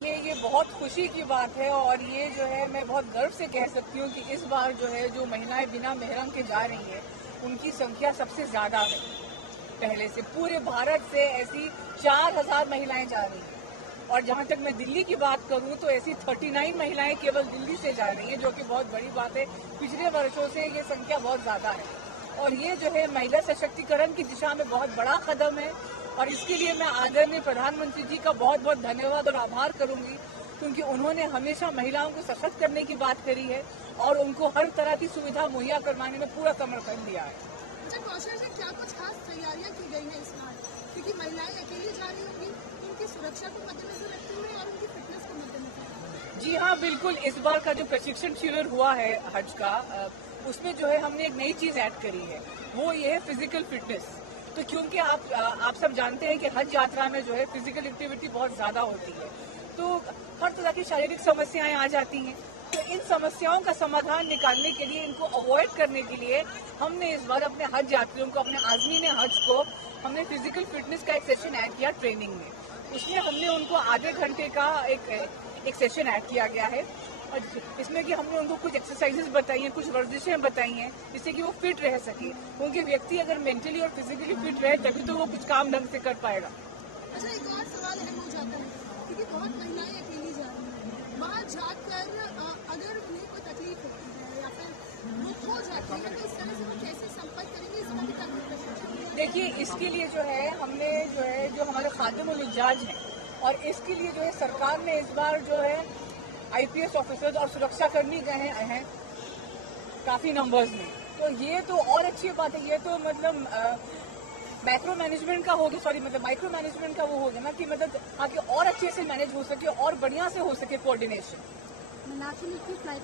ये बहुत खुशी की बात है और ये जो है मैं बहुत गर्व से कह सकती हूँ कि इस बार जो है जो महिलाएं बिना मेहरम के जा रही है उनकी संख्या सबसे ज्यादा है। पहले से पूरे भारत से ऐसी 4000 महिलाएं जा रही हैं और जहां तक मैं दिल्ली की बात करूं तो ऐसी 39 महिलाएं केवल दिल्ली से जा रही हैं, जो कि बहुत बड़ी बात है। पिछले वर्षों से ये संख्या बहुत ज्यादा है और ये जो है महिला सशक्तिकरण की दिशा में बहुत बड़ा कदम है और इसके लिए मैं आदरणीय प्रधानमंत्री जी का बहुत बहुत धन्यवाद और आभार करूंगी, क्योंकि उन्होंने हमेशा महिलाओं को सशक्त करने की बात करी है और उनको हर तरह की सुविधा मुहैया करवाने में पूरा समर्थन दिया है। अच्छा कौशल जी, क्या कुछ खास तैयारियां की गई हैं इस बार, क्योंकि महिलाएं अकेली जा रही होंगी, उनकी सुरक्षा को मद्देनजर रखते हुए और उनकी फिटनेस को मद्देनजर? जी हाँ, बिल्कुल। इस बार का जो प्रशिक्षण शिविर हुआ है हज का, उसमें जो है हमने एक नई चीज ऐड करी है, वो ये है फिजिकल फिटनेस। तो क्योंकि आप सब जानते हैं कि हज यात्रा में जो है फिजिकल एक्टिविटी बहुत ज्यादा होती है, तो हर तरह की शारीरिक समस्याएं आ जाती हैं। तो इन समस्याओं का समाधान निकालने के लिए, इनको अवॉइड करने के लिए हमने इस बार अपने हज यात्रियों को, अपने आज़मीन हज को, हमने फिजिकल फिटनेस का एक सेशन ऐड किया ट्रेनिंग में। उसमें हमने उनको आधे घंटे का एक सेशन ऐड किया गया है और इसमें कि हमने उनको कुछ एक्सरसाइजेस बताई हैं, कुछ वर्जिशें बताई हैं, जिससे कि वो फिट रह सके। क्योंकि व्यक्ति अगर मेंटली और फिजिकली फिट रहे तभी तो वो कुछ काम ढंग से कर पाएगा। अच्छा, एक और सवाल अहम हो जाता है, क्योंकि बहुत महिलाएं अकेली जा रही हैं, वहाँ जाकर अगर उन्हें कोई तकलीफ होती है या फिर वो खो जाती है, तो इस तरह से वो कैसे संपर्क करेंगे, इसका भी काफी प्रशिक्षण? देखिए, इसके लिए जो है हमने जो हमारे खादिमुल हुज्जाज हैं, और इसके लिए जो है सरकार ने इस बार जो है IPS ऑफिसर्स और सुरक्षाकर्मी गए हैं काफी नंबर्स में। तो ये तो और अच्छी बात है। ये तो मतलब माइक्रो मैनेजमेंट का वो हो गया ना, कि मतलब आगे और अच्छे से मैनेज हो सके और बढ़िया से हो सके कोऑर्डिनेशन। Flight to flight